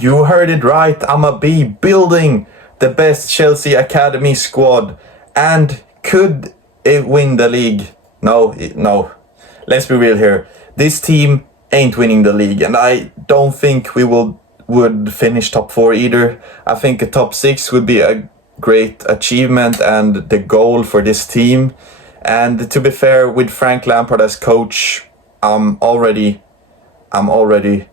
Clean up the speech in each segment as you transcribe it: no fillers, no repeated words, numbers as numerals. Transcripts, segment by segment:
You heard it right. I'ma be building the best Chelsea Academy squad. And could it win the league? No. Let's be real here. This team ain't winning the league, and I don't think we would finish top 4 either. I think a top 6 would be a great achievement and the goal for this team. And to be fair, with Frank Lampard as coach, I'm already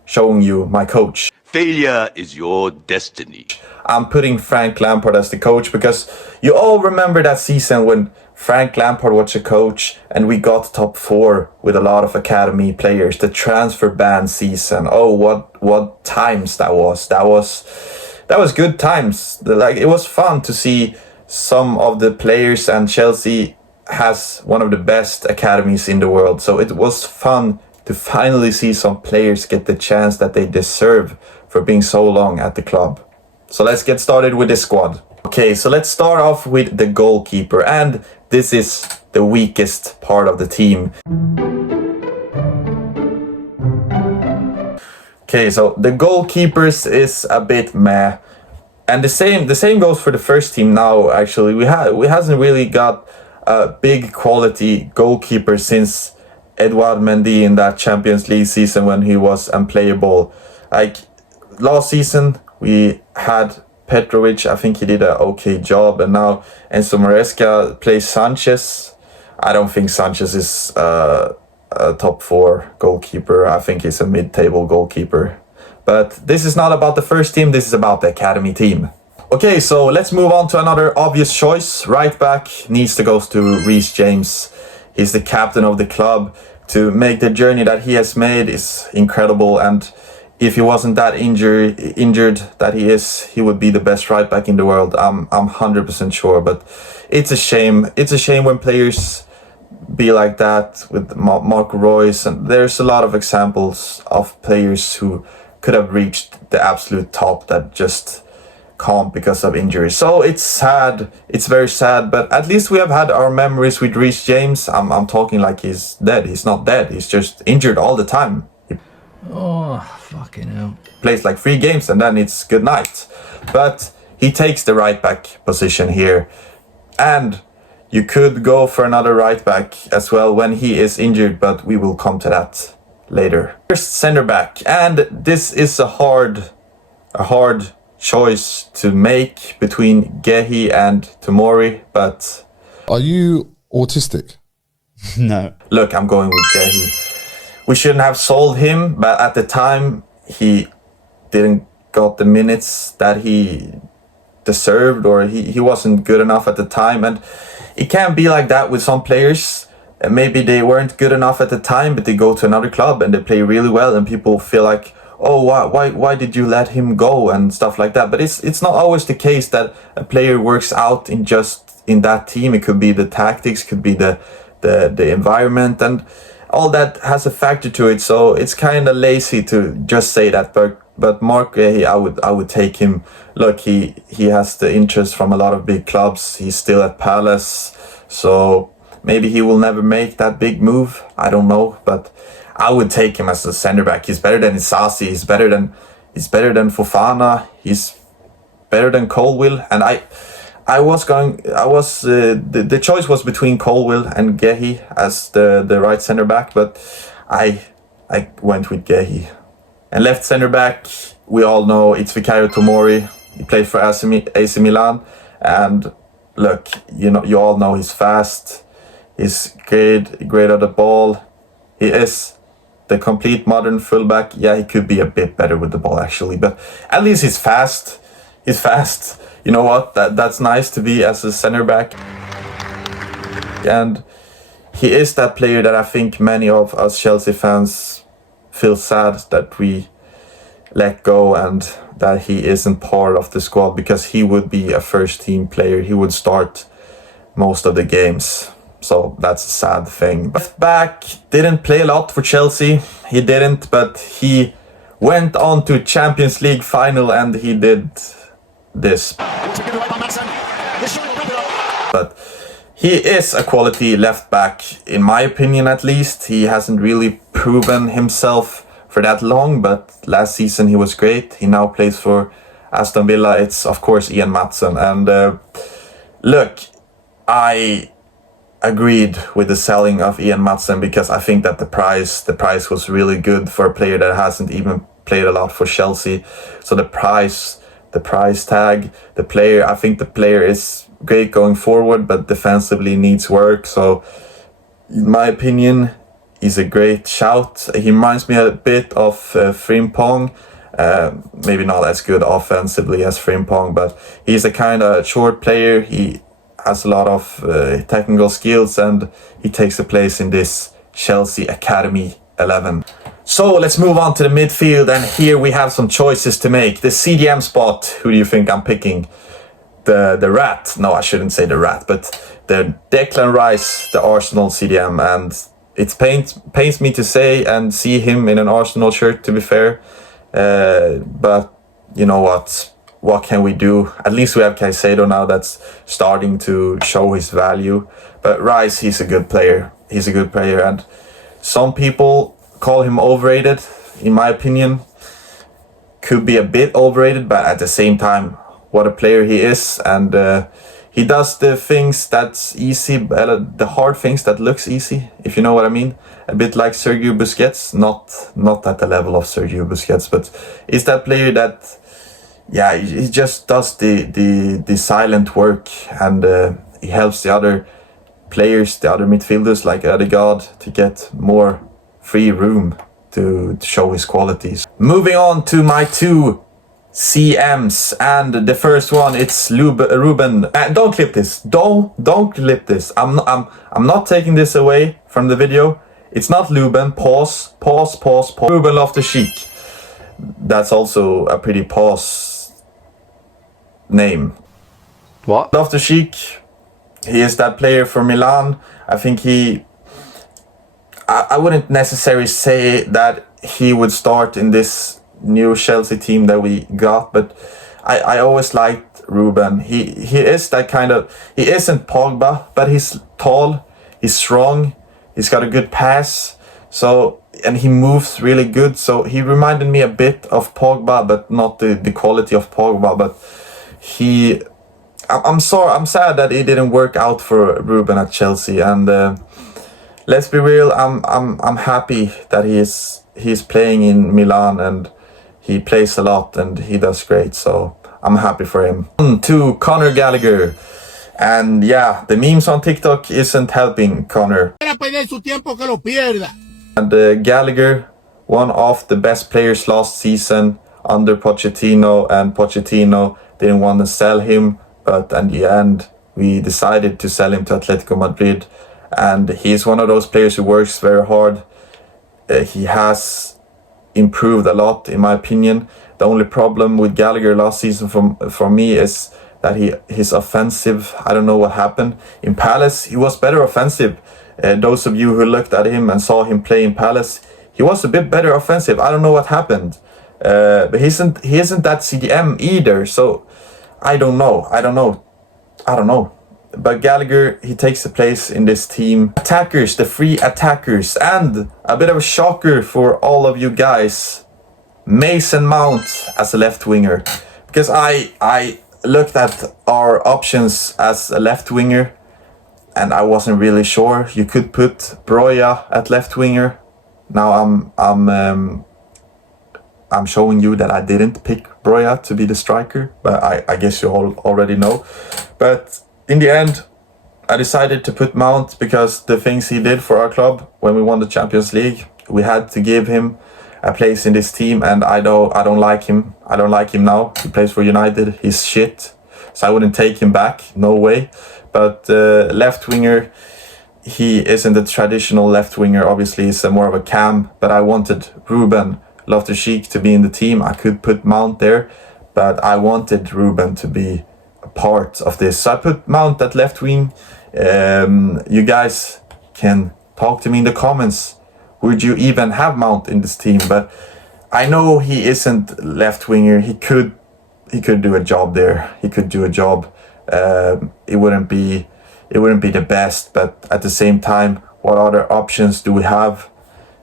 showing you my coach. Failure is your destiny. I'm putting Frank Lampard as the coach because you all remember that season when Frank Lampard was a coach and we got top 4 with a lot of academy players. The transfer ban season. Oh, what times that was. That was good times. Like, it was fun to see some of the players, and Chelsea has one of the best academies in the world. So it was fun to finally see some players get the chance that they deserve for being so long at the club. So let's get started with the squad. Okay, so let's start off with the goalkeeper, and this is the weakest part of the team. Okay, so the goalkeepers is a bit meh. And the same goes for the first team now, actually. We hasn't really got a big quality goalkeeper since Edouard Mendy in that Champions League season when he was unplayable. Like, last season we had Petrovic. I think he did an okay job, and now Enzo Maresca plays Sanchez. I don't think Sanchez is a top 4 goalkeeper. I think he's a mid-table goalkeeper. But this is not about the first team, this is about the academy team. Okay, so let's move on to another obvious choice. Right back needs to go to Reece James. He's the captain of the club. To make the journey that he has made is incredible, and if he wasn't that injured that he is, he would be the best right back in the world. I'm 100% sure, but it's a shame. It's a shame when players be like that with Marco Reus, and there's a lot of examples of players who could have reached the absolute top that just can't because of injuries. So it's sad. It's very sad, but at least we have had our memories with Reece James. I'm talking like he's dead. He's not dead. He's just injured all the time. Oh, fucking hell. Plays like 3 games and then it's good night. But he takes the right back position here. And you could go for another right back as well when he is injured, but we will come to that later. First, center back. And this is a hard choice to make between Gehi and Tomori, but... Are you autistic? No. Look, I'm going with Gehi. We shouldn't have sold him, but at the time, he didn't got the minutes that he deserved, or he wasn't good enough at the time. And it can't be like that with some players. Maybe they weren't good enough at the time, but they go to another club and they play really well, and people feel like, oh, why did you let him go and stuff like that. But it's not always the case that a player works out in that team. It could be the tactics, could be the environment, and all that has a factor to it. So it's kind of lazy to just say that. But Mark, I would take him. Look, he has the interest from a lot of big clubs. He's still at Palace, so maybe he will never make that big move. I don't know, but I would take him as a center back. He's better than Isasi. He's better than Fofana. He's better than Colwill. And the choice was between Colwill and Gehi as the right center back, but I went with Gehi. And left center back, we all know it's Fikayo Tomori. He played for AC Milan, and look, you all know he's fast. He's great at the ball. He is the complete modern fullback. Yeah, he could be a bit better with the ball actually, but at least he's fast. He's fast. You know what? That's nice to be as a center back. And he is that player that I think many of us Chelsea fans feel sad that we let go and that he isn't part of the squad, because he would be a first team player. He would start most of the games. So that's a sad thing. Left back didn't play a lot for Chelsea. He didn't, but he went on to Champions League final and he did this. But he is a quality left back, in my opinion at least. He hasn't really proven himself for that long, but last season he was great. He now plays for Aston Villa. It's of course Ian Maatsen. And look, I agreed with the selling of Ian Maatsen because I think that the price was really good for a player that hasn't even played a lot for Chelsea. So the price tag, the player, I think the player is great going forward, but defensively needs work. So in my opinion, he's a great shout. He reminds me a bit of Frimpong. Maybe not as good offensively as Frimpong, but he's a kind of short player. He has a lot of technical skills, and he takes a place in this Chelsea Academy 11. So let's move on to the midfield, and here we have some choices to make. The CDM spot, who do you think I'm picking? The Rat. No, I shouldn't say the Rat, but the Declan Rice, the Arsenal CDM. And it pains me to say and see him in an Arsenal shirt, to be fair. But you know what? What can we do? At least we have Caicedo now that's starting to show his value. But Rice, he's a good player. He's a good player. And some people call him overrated, in my opinion. Could be a bit overrated, but at the same time, what a player he is. And he does the things that's easy, the hard things that looks easy, if you know what I mean. A bit like Sergio Busquets, not at the level of Sergio Busquets, but he's that player that, yeah, he just does the silent work, and he helps the other players, the other midfielders like Ødegaard, to get more free room to show his qualities. Moving on to my two CMs, and the first one, it's Ruben. Don't clip this. Don't clip this. I'm not taking this away from the video. It's not Luben. Pause. Ruben Loftus-Cheek. That's also a pretty pause name. What? Loftus-Cheek. He is that player for Milan. I think I wouldn't necessarily say that he would start in this new Chelsea team that we got, but I always liked Ruben. He is that kind of, he isn't Pogba, but he's tall, he's strong, he's got a good pass, so, and he moves really good. So he reminded me a bit of Pogba, but not the quality of Pogba. But I'm sad that it didn't work out for Ruben at Chelsea. And let's be real, I'm happy that he's playing in Milan, and he plays a lot and he does great, so I'm happy for him. To Conor Gallagher. And yeah, the memes on TikTok isn't helping Conor. And Gallagher, one of the best players last season under Pochettino, and Pochettino didn't want to sell him, but in the end we decided to sell him to Atletico Madrid. And he's one of those players who works very hard. He has improved a lot, in my opinion. The only problem with Gallagher last season for me is that his offensive, I don't know what happened. In Palace, he was better offensive. Those of you who looked at him and saw him play in Palace, he was a bit better offensive. I don't know what happened. But he isn't that CDM either, so I don't know. But Gallagher, he takes a place in this team. Attackers, the free attackers, and a bit of a shocker for all of you guys, Mason Mount as a left winger. Because I looked at our options as a left winger, and I wasn't really sure. You could put Broja at left winger. Now I'm showing you that I didn't pick Broja to be the striker, but I guess you all already know. But in the end, I decided to put Mount because the things he did for our club when we won the Champions League, we had to give him a place in this team, and I don't like him. I don't like him now. He plays for United. He's shit. So I wouldn't take him back. No way. But left winger, he isn't a traditional left winger. Obviously, he's more of a cam. But I wanted Ruben Loftus-Cheek to be in the team. I could put Mount there, but I wanted Ruben to be a part of this. So I put Mount at left wing. You guys can talk to me in the comments. Would you even have Mount in this team? But I know he isn't left winger. He could do a job there. He could do a job. It wouldn't be the best, but at the same time, what other options do we have?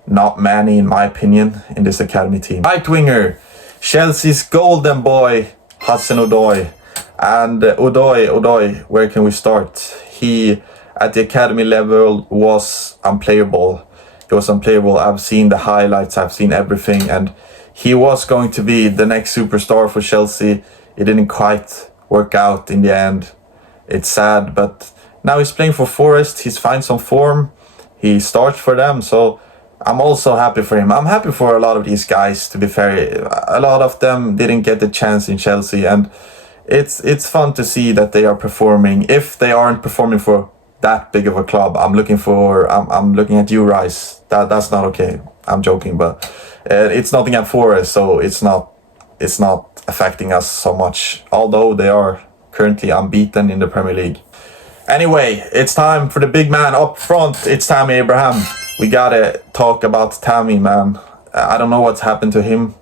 not many, in my opinion, in this academy team. Right winger, Chelsea's golden boy, Hudson-Odoi. And Odoi, where can we start? He, at the academy level, was unplayable. He was unplayable. I've seen the highlights, I've seen everything, and he was going to be the next superstar for Chelsea. It didn't quite work out in the end. It's sad, but now he's playing for Forest. He's found some form. He starts for them, so I'm also happy for him. I'm happy for a lot of these guys, to be fair. A lot of them didn't get the chance in Chelsea, and it's fun to see that they are performing. If they aren't performing for that big of a club, I'm looking at you, Rice. That's not okay. I'm joking, but it's Nottingham Forest, so it's not affecting us so much. Although they are currently unbeaten in the Premier League. Anyway, it's time for the big man up front. It's Tammy Abraham. We gotta talk about Tammy, man. I don't know what's happened to him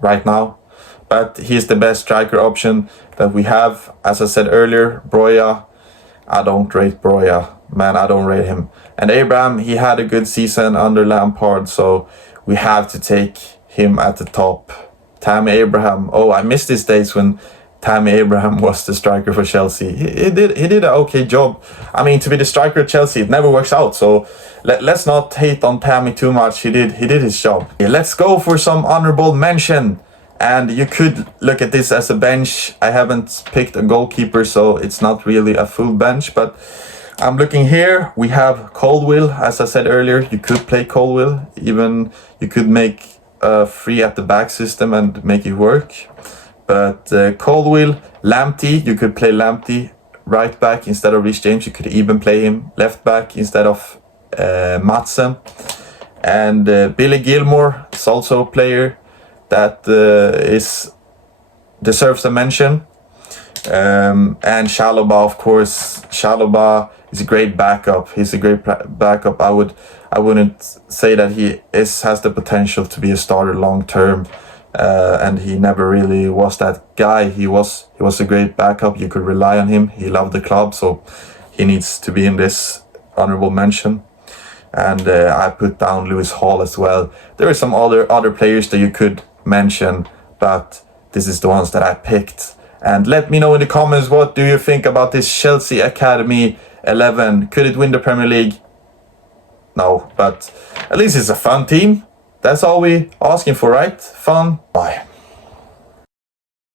right now, but he's the best striker option that we have. As I said earlier, Broja, I don't rate Broja. Man, I don't rate him. And Abraham, he had a good season under Lampard, so we have to take him at the top. Tammy Abraham. Oh, I miss these days when Tammy Abraham was the striker for Chelsea. He did an okay job. I mean, to be the striker at Chelsea, it never works out. So let's not hate on Tammy too much. He did his job. Yeah, let's go for some honorable mention. And you could look at this as a bench. I haven't picked a goalkeeper, so it's not really a full bench. But I'm looking here. We have Colwill. As I said earlier, you could play Colwill. Even you could make a free at the back system and make it work. But Colwill, Lamptey, you could play Lamptey right back instead of Reece James. You could even play him left back instead of Madsen. And Billy Gilmore is also a player that deserves a mention. And Chalobah, of course. Chalobah is a great backup. He's a great backup. I wouldn't say that he has the potential to be a starter long term. And he never really was that guy. He was a great backup. You could rely on him. He loved the club, so he needs to be in this honorable mention. And I put down Lewis Hall as well. There are some other players that you could mention, but this is the ones that I picked. And let me know in the comments, what do you think about this Chelsea Academy 11? Could it win the Premier League? No, but at least it's a fun team. That's all we asking for, right? Fun. Bye.